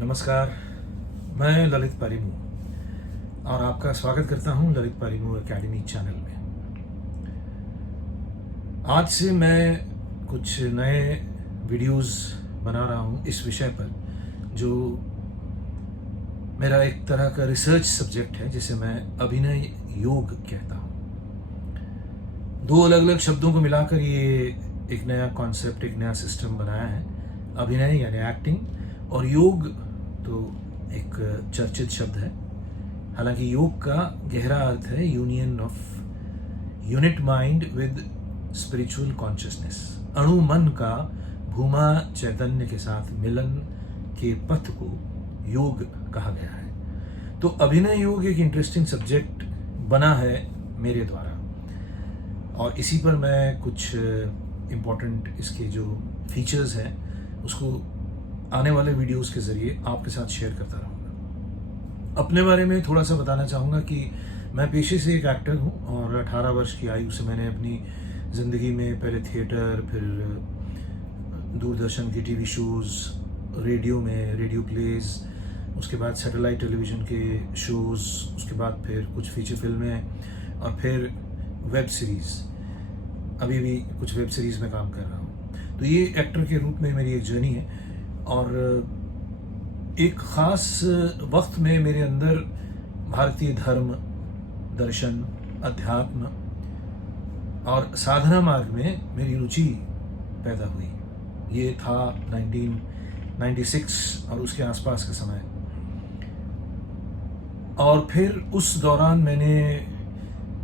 नमस्कार, मैं ललित पारीमू और आपका स्वागत करता हूं ललित पारीमू एकेडमी चैनल में। आज से मैं कुछ नए वीडियोस बना रहा हूं इस विषय पर, जो मेरा एक तरह का रिसर्च सब्जेक्ट है, जिसे मैं अभिनय योग कहता हूं। दो अलग अलग शब्दों को मिलाकर ये एक नया कॉन्सेप्ट, एक नया सिस्टम बनाया है। अभिनय यानी एक्टिंग, और योग तो एक चर्चित शब्द है। हालांकि योग का गहरा अर्थ है union of unit mind with spiritual consciousness, अणु मन का भूमा चैतन्य के साथ मिलन के पथ को योग कहा गया है। तो अभिनय योग एक इंटरेस्टिंग सब्जेक्ट बना है मेरे द्वारा, और इसी पर मैं कुछ इम्पोर्टेंट इसके जो फीचर्स हैं उसको आने वाले वीडियोस के ज़रिए आपके साथ शेयर करता रहूँगा। अपने बारे में थोड़ा सा बताना चाहूँगा कि मैं पेशे से एक एक्टर हूँ, और 18 वर्ष की आयु से मैंने अपनी ज़िंदगी में पहले थिएटर, फिर दूरदर्शन की टीवी शोज़, रेडियो में रेडियो प्लेज़, उसके बाद सैटेलाइट टेलीविज़न के शोज़, उसके बाद फिर कुछ फीचर फिल्में, और फिर वेब सीरीज़। अभी भी कुछ वेब सीरीज़ में काम कर रहा हूँ। तो ये एक्टर के रूप में मेरी एक जर्नी है, और एक ख़ास वक्त में मेरे अंदर भारतीय धर्म, दर्शन, अध्यात्म और साधना मार्ग में मेरी रुचि पैदा हुई। ये था 1996 और उसके आसपास का समय। और फिर उस दौरान मैंने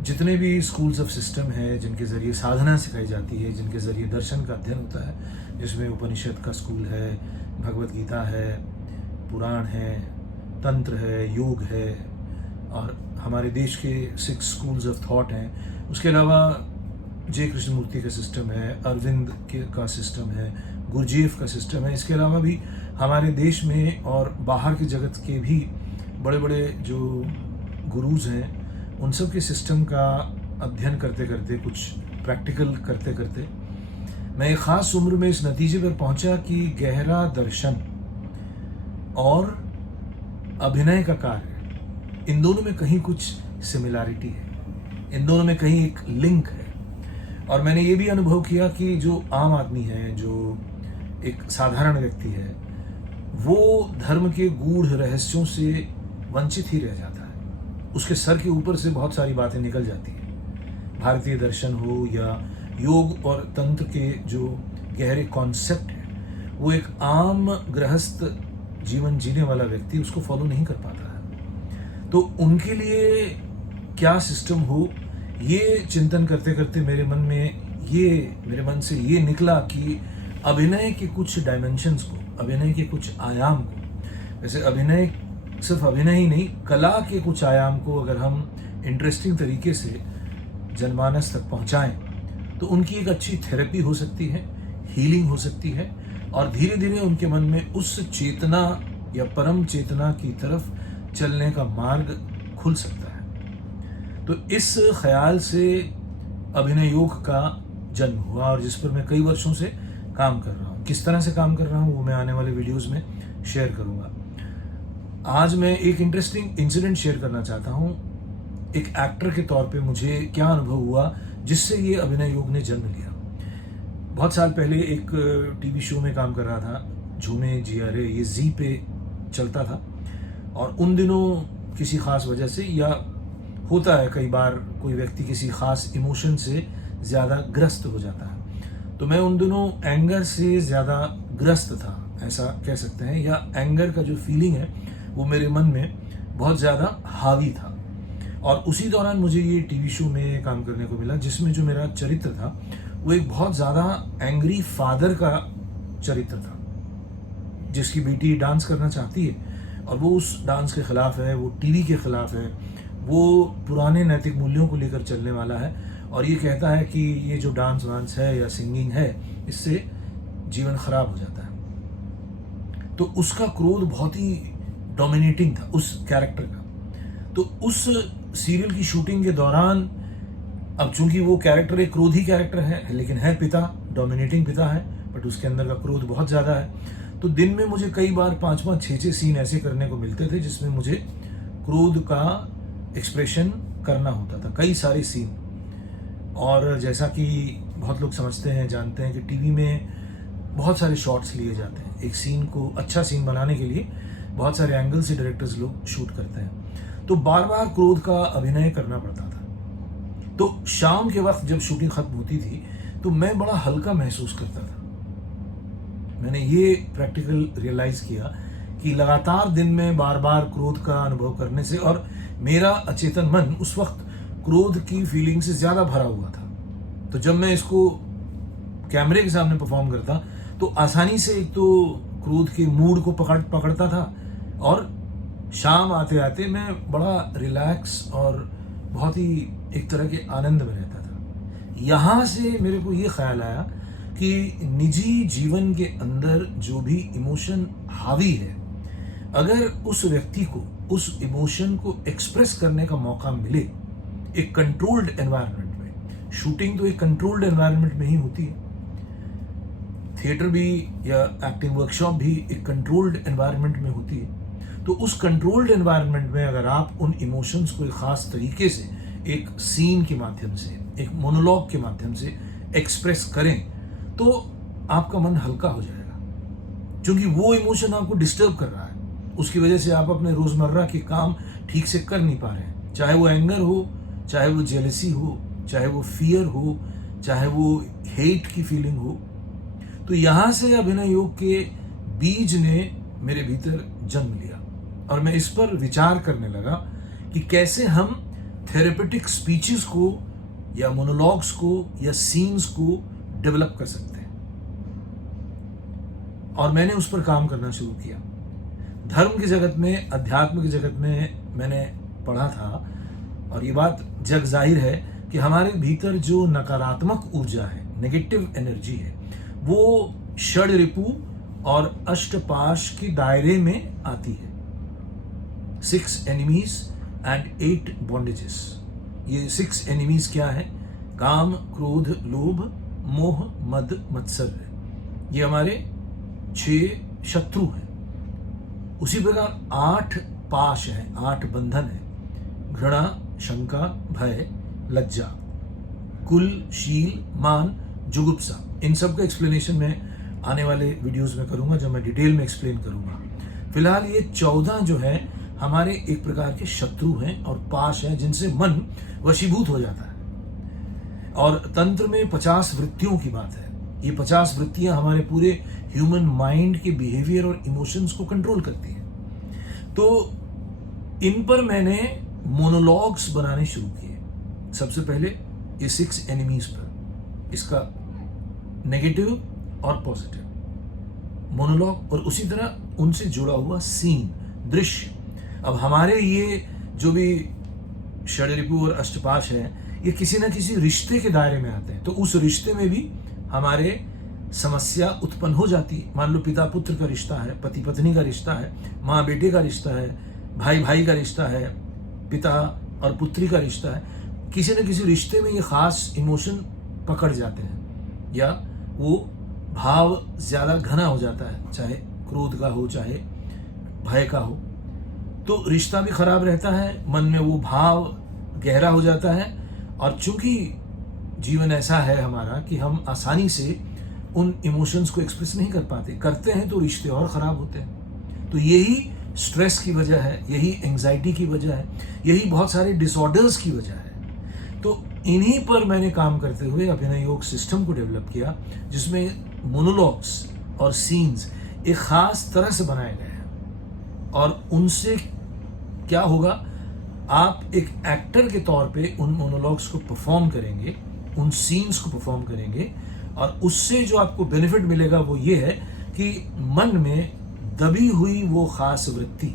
जितने भी स्कूल्स ऑफ सिस्टम है जिनके ज़रिए साधना सिखाई जाती है, जिनके ज़रिए दर्शन का अध्ययन होता है, जिसमें उपनिषद का स्कूल है, भगवत गीता है, पुराण है, तंत्र है, योग है, और हमारे देश के 6 स्कूल्स ऑफ थॉट हैं। उसके अलावा जे कृष्णमूर्ति का सिस्टम है, अरविंद का सिस्टम है, गुरुजीएफ का सिस्टम है। इसके अलावा भी हमारे देश में और बाहर के जगत के भी बड़े बड़े जो गुरुज हैं, उन सब के सिस्टम का अध्ययन करते करते, कुछ प्रैक्टिकल करते करते, मैं एक ख़ास उम्र में इस नतीजे पर पहुंचा कि गहरा दर्शन और अभिनय का कार्य, इन दोनों में कहीं कुछ सिमिलैरिटी है, इन दोनों में कहीं एक लिंक है। और मैंने ये भी अनुभव किया कि जो आम आदमी है, जो एक साधारण व्यक्ति है, वो धर्म के गूढ़ रहस्यों से वंचित ही रह जाता है। उसके सर के ऊपर से बहुत सारी बातें निकल जाती हैं। भारतीय दर्शन हो या योग और तंत्र के जो गहरे कॉन्सेप्ट हैं, वो एक आम गृहस्थ जीवन जीने वाला व्यक्ति उसको फॉलो नहीं कर पाता है। तो उनके लिए क्या सिस्टम हो, ये चिंतन करते करते मेरे मन से ये निकला कि अभिनय के कुछ डायमेंशंस को, अभिनय के कुछ आयाम को, वैसे अभिनय सिर्फ अभिनय ही नहीं, कला के कुछ आयाम को अगर हम इंटरेस्टिंग तरीके से जनमानस तक पहुंचाएं, तो उनकी एक अच्छी थेरेपी हो सकती है, हीलिंग हो सकती है, और धीरे धीरे उनके मन में उस चेतना या परम चेतना की तरफ चलने का मार्ग खुल सकता है। तो इस ख्याल से अभिनय योग का जन्म हुआ, और जिस पर मैं कई वर्षों से काम कर रहा हूँ। किस तरह से काम कर रहा हूँ वो मैं आने वाले वीडियोज़ में शेयर करूँगा। आज मैं एक इंटरेस्टिंग इंसिडेंट शेयर करना चाहता हूँ। एक एक्टर के तौर पे मुझे क्या अनुभव हुआ जिससे ये अभिनय योग ने जन्म लिया। बहुत साल पहले एक टीवी शो में काम कर रहा था, झूमे जिया रे, ये जी पे चलता था, और उन दिनों किसी ख़ास वजह से, या होता है कई बार कोई व्यक्ति किसी ख़ास इमोशन से ज़्यादा ग्रस्त हो जाता है, तो मैं उन दिनों एंगर से ज़्यादा ग्रस्त था, ऐसा कह सकते हैं, या एंगर का जो फीलिंग है वो मेरे मन में बहुत ज़्यादा हावी था। और उसी दौरान मुझे ये टीवी शो में काम करने को मिला, जिसमें जो मेरा चरित्र था वो एक बहुत ज़्यादा एंग्री फादर का चरित्र था, जिसकी बेटी डांस करना चाहती है, और वो उस डांस के ख़िलाफ़ है, वो टीवी के ख़िलाफ़ है, वो पुराने नैतिक मूल्यों को लेकर चलने वाला है, और ये कहता है कि ये जो डांस वांस है या सिंगिंग है, इससे जीवन ख़राब हो जाता है। तो उसका क्रोध बहुत ही डोमिनेटिंग था उस कैरेक्टर का। तो उस सीरियल की शूटिंग के दौरान, अब चूंकि वो कैरेक्टर एक क्रोधी कैरेक्टर है, लेकिन है पिता, डोमिनेटिंग पिता है, बट उसके अंदर का क्रोध बहुत ज़्यादा है। तो दिन में मुझे कई बार 5-5, 6-6 सीन ऐसे करने को मिलते थे जिसमें मुझे क्रोध का एक्सप्रेशन करना होता था, कई सारे सीन। और जैसा कि बहुत लोग समझते हैं, जानते हैं कि टीवी में बहुत सारे शॉट्स लिए जाते हैं। एक सीन को अच्छा सीन बनाने के लिए बहुत सारे एंगल से डायरेक्टर्स लोग शूट करते हैं, तो बार बार क्रोध का अभिनय करना पड़ता था। तो शाम के वक्त जब शूटिंग खत्म होती थी तो मैं बड़ा हल्का महसूस करता था। मैंने ये प्रैक्टिकल रियलाइज किया कि लगातार दिन में बार बार क्रोध का अनुभव करने से, और मेरा अचेतन मन उस वक्त क्रोध की फीलिंग से ज्यादा भरा हुआ था, तो जब मैं इसको कैमरे के सामने परफॉर्म करता तो आसानी से एक तो क्रोध के मूड को पकड़ता था, और शाम आते आते मैं बड़ा रिलैक्स और बहुत ही एक तरह के आनंद में रहता था। यहाँ से मेरे को ये ख्याल आया कि निजी जीवन के अंदर जो भी इमोशन हावी है, अगर उस व्यक्ति को उस इमोशन को एक्सप्रेस करने का मौका मिले एक कंट्रोल्ड एनवायरनमेंट में, शूटिंग तो एक कंट्रोल्ड एनवायरनमेंट में ही होती है, थिएटर भी या एक्टिंग वर्कशॉप भी एक कंट्रोल्ड एनवायरनमेंट में होती है, तो उस कंट्रोल्ड एनवायरनमेंट में अगर आप उन इमोशंस को एक खास तरीके से एक सीन के माध्यम से, एक मोनोलॉग के माध्यम से एक्सप्रेस करें तो आपका मन हल्का हो जाएगा, क्योंकि वो इमोशन आपको डिस्टर्ब कर रहा है, उसकी वजह से आप अपने रोजमर्रा के काम ठीक से कर नहीं पा रहे हैं, चाहे वो एंगर हो, चाहे वो जेलसी हो, चाहे वो फियर हो, चाहे वो हेट की फीलिंग हो। तो यहां से अभिनय योग के बीज ने मेरे भीतर जन्म लिया और मैं इस पर विचार करने लगा कि कैसे हम थेरेपेटिक स्पीचेस को या मोनोलॉग्स को या सीन्स को डेवलप कर सकते हैं, और मैंने उस पर काम करना शुरू किया। धर्म की जगत में, अध्यात्म की जगत में मैंने पढ़ा था, और ये बात जग जाहिर है कि हमारे भीतर जो नकारात्मक ऊर्जा है, नेगेटिव एनर्जी है, वो षड रिपु और अष्टपाश के दायरे में आती है। 6 एनिमीज एंड 8 बॉन्डेजेस। ये 6 एनिमीज क्या है? काम, क्रोध, लोभ, मोह, मद, मत्सर है। ये हमारे 6 शत्रु हैं। उसी प्रकार 8 पाश हैं, 8 बंधन है। घृणा, शंका, भय, लज्जा, कुल, शील, मान, जुगुप्सा। इन सब का एक्सप्लेनेशन मैं आने वाले वीडियोस में करूंगा, जब मैं डिटेल में एक्सप्लेन करूंगा। फिलहाल ये 14 जो है हमारे एक प्रकार के शत्रु हैं और पाश हैं, जिनसे मन वशीभूत हो जाता है। और तंत्र में 50 वृत्तियों की बात है। ये 50 वृत्तियां हमारे पूरे ह्यूमन माइंड के बिहेवियर और इमोशंस को कंट्रोल करती हैं। तो इन पर मैंने मोनोलॉग्स बनाने शुरू किए। सबसे पहले ये 6 एनिमीज पर, इसका नेगेटिव और पॉजिटिव मोनोलॉग, और उसी तरह उनसे जुड़ा हुआ सीन, दृश्य। अब हमारे ये जो भी षडरिपु और अष्टपाश है, ये किसी ना किसी रिश्ते के दायरे में आते हैं, तो उस रिश्ते में भी हमारे समस्या उत्पन्न हो जाती है। मान लो पिता पुत्र का रिश्ता है, पति पत्नी का रिश्ता है, माँ बेटे का रिश्ता है, भाई भाई का रिश्ता है, पिता और पुत्री का रिश्ता है। किसी न किसी रिश्ते में ये खास इमोशन पकड़ जाते हैं, या वो भाव ज्यादा घना हो जाता है, चाहे क्रोध का हो, चाहे भय का हो, तो रिश्ता भी खराब रहता है, मन में वो भाव गहरा हो जाता है। और चूंकि जीवन ऐसा है हमारा कि हम आसानी से उन इमोशंस को एक्सप्रेस नहीं कर पाते, करते हैं तो रिश्ते और खराब होते हैं। तो यही स्ट्रेस की वजह है, यही एंजाइटी की वजह है, यही बहुत सारे डिसऑर्डर्स की वजह है। तो इन्हीं पर मैंने काम करते हुए अभिनय योग सिस्टम को डेवलप किया, जिसमें मोनोलॉग्स और सीन्स एक खास तरह से बनाए गए हैं। और उनसे क्या होगा, आप एक एक्टर के तौर पे उन मोनोलॉग्स को परफॉर्म करेंगे, उन सीन्स को परफॉर्म करेंगे, और उससे जो आपको बेनिफिट मिलेगा वो ये है कि मन में दबी हुई वो खास वृत्ति,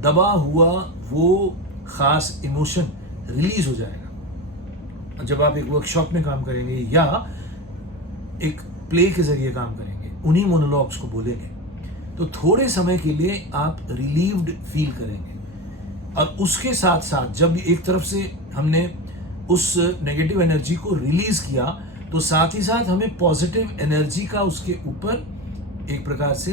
दबा हुआ वो खास इमोशन रिलीज हो जाएगा। जब आप एक वर्कशॉप में काम करेंगे या एक प्ले के जरिए काम करेंगे, उन्हीं मोनोलॉग्स को बोलेंगे, तो थोड़े समय के लिए आप रिलीव्ड फील करेंगे। और उसके साथ साथ जब एक तरफ से हमने उस नेगेटिव एनर्जी को रिलीज किया, तो साथ ही साथ हमें पॉजिटिव एनर्जी का उसके ऊपर एक प्रकार से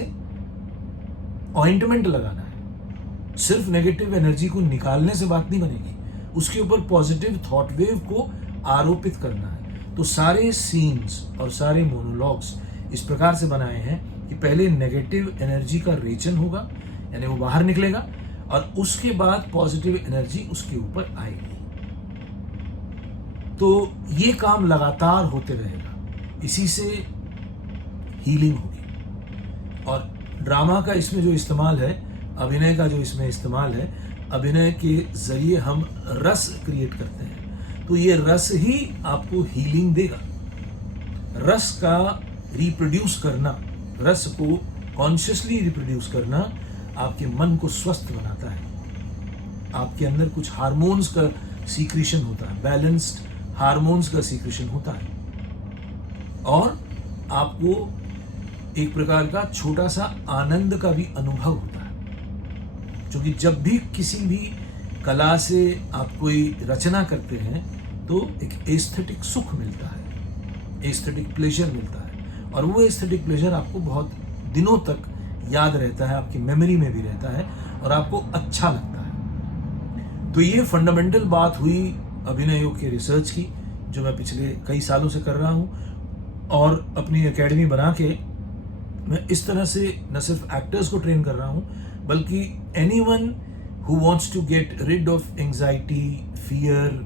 ऑइंटमेंट लगाना है। सिर्फ नेगेटिव एनर्जी को निकालने से बात नहीं बनेगी, उसके ऊपर पॉजिटिव थॉट वेव को आरोपित करना है। तो सारे सीन्स और सारे मोनोलॉग्स इस प्रकार से बनाए हैं कि पहले नेगेटिव एनर्जी का रेचन होगा, यानी वो बाहर निकलेगा, और उसके बाद पॉजिटिव एनर्जी उसके ऊपर आएगी। तो ये काम लगातार होते रहेगा, इसी से हीलिंग होगी। और ड्रामा का इसमें जो इस्तेमाल है, अभिनय का जो इसमें इस्तेमाल है, अभिनय के जरिए हम रस क्रिएट करते हैं, तो ये रस ही आपको हीलिंग देगा। रस का रिप्रोड्यूस करना, रस को कॉन्शियसली रिप्रोड्यूस करना आपके मन को स्वस्थ बनाता है। आपके अंदर कुछ हार्मोन्स का सीक्रेशन होता है, बैलेंस्ड हार्मोन्स का सीक्रेशन होता है, और आपको एक प्रकार का छोटा सा आनंद का भी अनुभव होता है। क्योंकि जब भी किसी भी कला से आप कोई रचना करते हैं तो एक एस्थेटिक सुख मिलता है, एस्थेटिक प्लेजर मिलता है, और वो एस्थेटिक प्लेजर आपको बहुत दिनों तक याद रहता है, आपकी मेमोरी में भी रहता है और आपको अच्छा लगता है। तो ये फंडामेंटल बात हुई अभिनय योग के रिसर्च की, जो मैं पिछले कई सालों से कर रहा हूँ, और अपनी एकेडमी बना के मैं इस तरह से न सिर्फ एक्टर्स को ट्रेन कर रहा हूँ, बल्कि anyone who wants to get rid of anxiety, fear,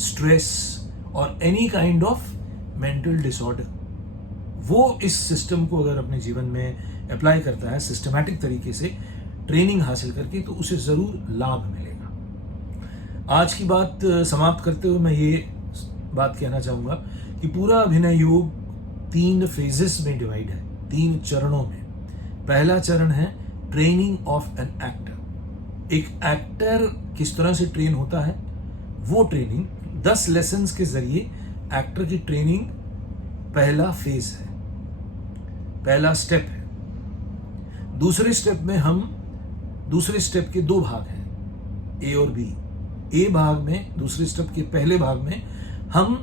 stress और any kind of mental disorder, वो इस सिस्टम को अगर अपने जीवन में अप्लाई करता है सिस्टमैटिक तरीके से, ट्रेनिंग हासिल करके, तो उसे ज़रूर लाभ मिलेगा। आज की बात समाप्त करते हुए मैं ये बात कहना चाहूँगा कि पूरा अभिनय योग 3 फेजेस में डिवाइड है, 3 चरणों में। पहला चरण है ट्रेनिंग ऑफ एन एक्टर। एक एक्टर किस तरह से ट्रेन होता है, वो ट्रेनिंग 10 लेसन्स के जरिए एक्टर की ट्रेनिंग पहला फेज है, पहला स्टेप है। दूसरे स्टेप में दूसरे स्टेप के 2 भाग हैं, ए और बी। ए भाग में, दूसरे स्टेप के पहले भाग में हम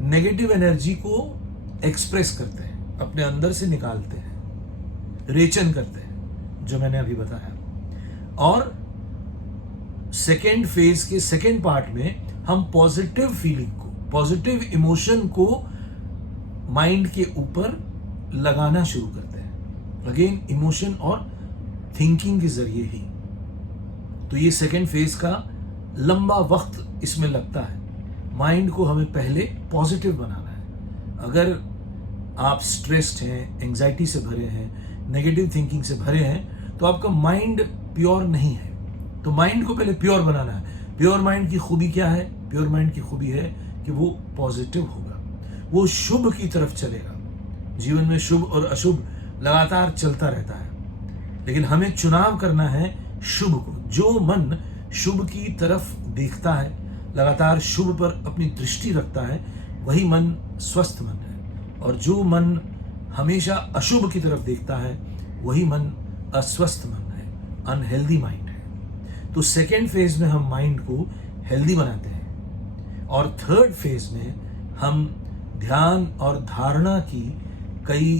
नेगेटिव एनर्जी को एक्सप्रेस करते हैं, अपने अंदर से निकालते हैं, रेचन करते हैं, जो मैंने अभी बताया। और सेकेंड फेज के सेकेंड पार्ट में हम पॉजिटिव फीलिंग को, पॉजिटिव इमोशन को माइंड के ऊपर लगाना शुरू करते हैं, अगेन इमोशन और थिंकिंग के जरिए ही। तो ये सेकेंड फेज का लंबा वक्त इसमें लगता है। माइंड को हमें पहले पॉजिटिव बनाना है। अगर आप स्ट्रेस्ड हैं, एंजाइटी से भरे हैं, नेगेटिव थिंकिंग से भरे हैं, तो आपका माइंड प्योर नहीं है। तो माइंड को पहले प्योर बनाना है। प्योर माइंड की खूबी क्या है? प्योर माइंड की खूबी है कि वो पॉजिटिव होगा, वो शुभ की तरफ चलेगा। जीवन में शुभ और अशुभ लगातार चलता रहता है, लेकिन हमें चुनाव करना है शुभ को। जो मन शुभ की तरफ देखता है, लगातार शुभ पर अपनी दृष्टि रखता है, वही मन स्वस्थ मन है। और जो मन हमेशा अशुभ की तरफ देखता है, वही मन अस्वस्थ मन है, अनहेल्दी माइंड है। तो सेकेंड फेज में हम माइंड को हेल्दी बनाते हैं, और थर्ड फेज में हम ध्यान और धारणा की कई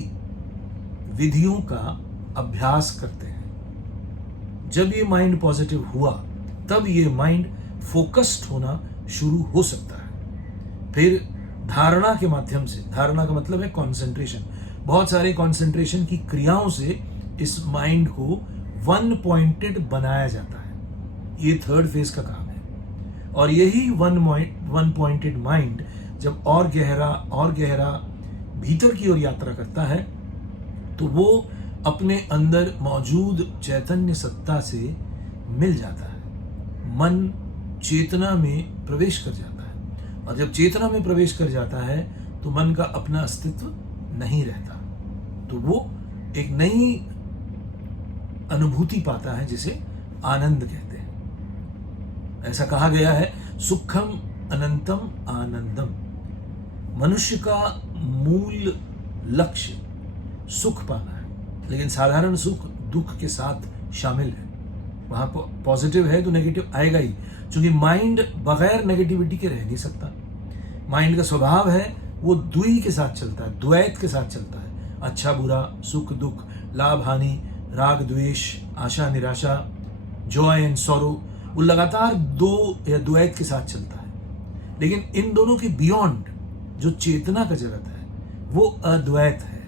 विधियों का अभ्यास करते हैं। जब ये माइंड पॉजिटिव हुआ, तब ये माइंड फोकस्ड होना शुरू हो सकता है। फिर धारणा के माध्यम से, धारणा का मतलब है कंसंट्रेशन, बहुत सारे कंसंट्रेशन की क्रियाओं से इस माइंड को वन पॉइंटेड बनाया जाता है। ये थर्ड फेज का काम है। और यही वन पॉइंटेड माइंड जब और गहरा भीतर की ओर यात्रा करता है, तो वो अपने अंदर मौजूद चैतन्य सत्ता से मिल जाता है। मन चेतना में प्रवेश कर जाता है, और जब चेतना में प्रवेश कर जाता है तो मन का अपना अस्तित्व नहीं रहता, तो वो एक नई अनुभूति पाता है, जिसे आनंद कहते हैं। ऐसा कहा गया है, सुखम अनंतम आनंदम। मनुष्य का मूल लक्ष्य सुख पाना है, लेकिन साधारण सुख दुख के साथ शामिल है। वहां पॉजिटिव है तो नेगेटिव आएगा ही, क्योंकि माइंड बगैर नेगेटिविटी के रह नहीं सकता। माइंड का स्वभाव है वो द्वि के साथ चलता है, द्वैत के साथ चलता है। अच्छा बुरा, सुख दुख, लाभ हानि, राग द्वेष, आशा निराशा, जॉय एंड सॉरो, वो लगातार दो या द्वैत के साथ चलता है। लेकिन इन दोनों के बियॉन्ड जो चेतना का जगत है वो अद्वैत है,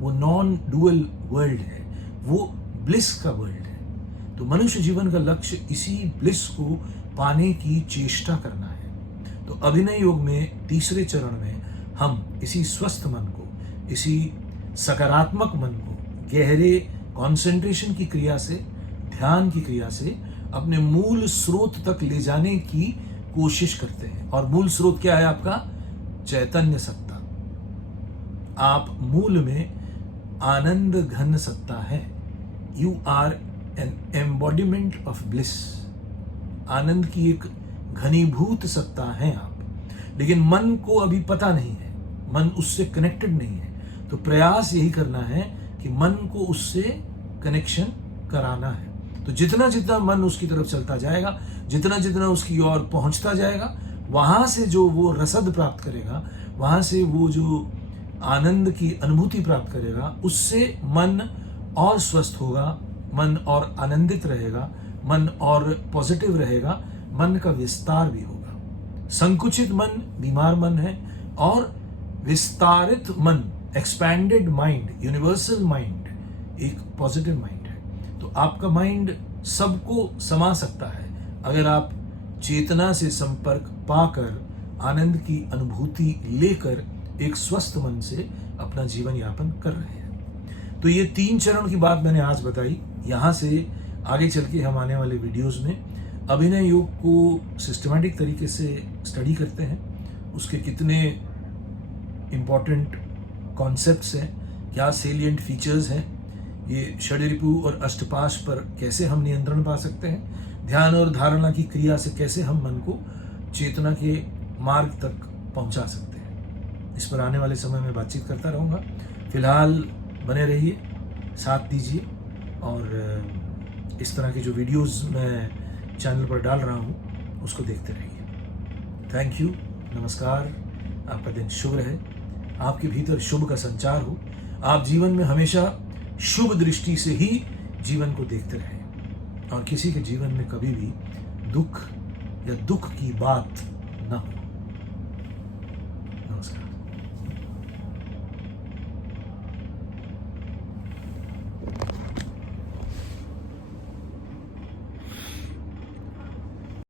वो नॉन डुअल वर्ल्ड है, वो ब्लिस का वर्ल्ड है। तो मनुष्य जीवन का लक्ष्य इसी ब्लिस को पाने की चेष्टा करना है। तो अभिनय योग में तीसरे चरण में हम इसी स्वस्थ मन को, इसी सकारात्मक मन को गहरे कंसंट्रेशन की क्रिया से, ध्यान की क्रिया से अपने मूल स्रोत तक ले जाने की कोशिश करते हैं। और मूल स्रोत क्या है आपका? चैतन्य सत्ता। आप मूल में आनंद घन सत्ता है। You are an embodiment of bliss. आनंद की एक घनीभूत सत्ता है आप। लेकिन मन को अभी पता नहीं है, मन उससे कनेक्टेड नहीं है। तो प्रयास यही करना है कि मन को उससे कनेक्शन कराना है। तो जितना जितना मन उसकी तरफ चलता जाएगा, जितना जितना उसकी ओर पहुंचता जाएगा, वहां से जो वो रसद प्राप्त करेगा, वहां से वो जो आनंद की अनुभूति प्राप्त करेगा, उससे मन और स्वस्थ होगा, मन और आनंदित रहेगा, मन और पॉजिटिव रहेगा, मन का विस्तार भी होगा। संकुचित मन बीमार मन है और विस्तारित मन, एक्सपैंडेड माइंड, यूनिवर्सल माइंड एक पॉजिटिव माइंड है। तो आपका माइंड सबको समा सकता है अगर आप चेतना से संपर्क पाकर, आनंद की अनुभूति लेकर एक स्वस्थ मन से अपना जीवन यापन कर रहे हैं। तो ये 3 चरण की बात मैंने आज बताई। यहाँ से आगे चल के हम आने वाले वीडियोस में अभिनय योग को सिस्टमैटिक तरीके से स्टडी करते हैं, उसके कितने इम्पॉर्टेंट कॉन्सेप्ट्स हैं, क्या सेलिएंट फीचर्स हैं, ये षड्रिपु और अष्टपाश पर कैसे हम नियंत्रण पा सकते हैं, ध्यान और धारणा की क्रिया से कैसे हम मन को चेतना के मार्ग तक पहुंचा सकते हैं। इस पर आने वाले समय में बातचीत करता रहूँगा। फिलहाल बने रहिए, साथ दीजिए और इस तरह की जो वीडियोस मैं चैनल पर डाल रहा हूँ उसको देखते रहिए। थैंक यू, नमस्कार, आपका दिन शुभ रहे, आपके भीतर शुभ का संचार हो, आप जीवन में हमेशा शुभ दृष्टि से ही जीवन को देखते रहें और किसी के जीवन में कभी भी दुख या दुख की बात न हो।